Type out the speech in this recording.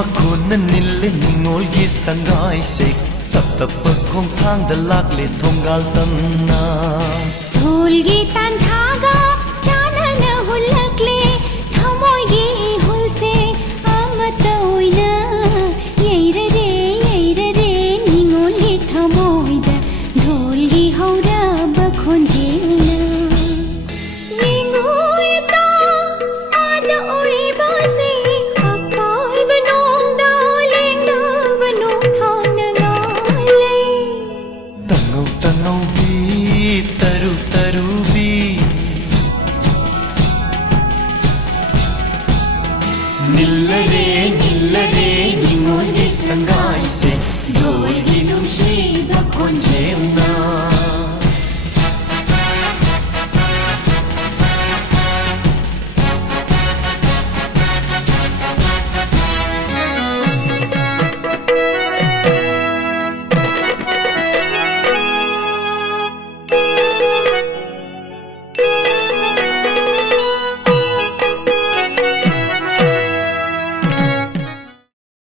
ꯃꯈꯣꯟꯅ ꯅꯤꯜꯂꯦ ꯅꯤꯡꯉꯣꯜꯒꯤ ꯁꯪꯒꯥꯏꯁꯦ ꯇꯞ ꯇꯞꯄ ꯈꯣꯡꯊꯥꯡꯗ ꯂꯥꯛꯂꯦ ꯊꯣꯡꯒꯥꯜ ꯇꯝꯅ ढोलगी तान्थागा चानना हुल्लक्ले थमोइगी हुल्से अमता ओइना यैररे निंगोलगी थमोइदा ढोलगी हौरा बखोन्जेलना निंगोइता आदा ओरिबासे अपाय बनोंदा लेंदा बनो थानगाले तंगौ तंगौ तरु तरुबी निल्लरे निंगोलगी संगाई से ढोलगी नुसीदा खोंजेलना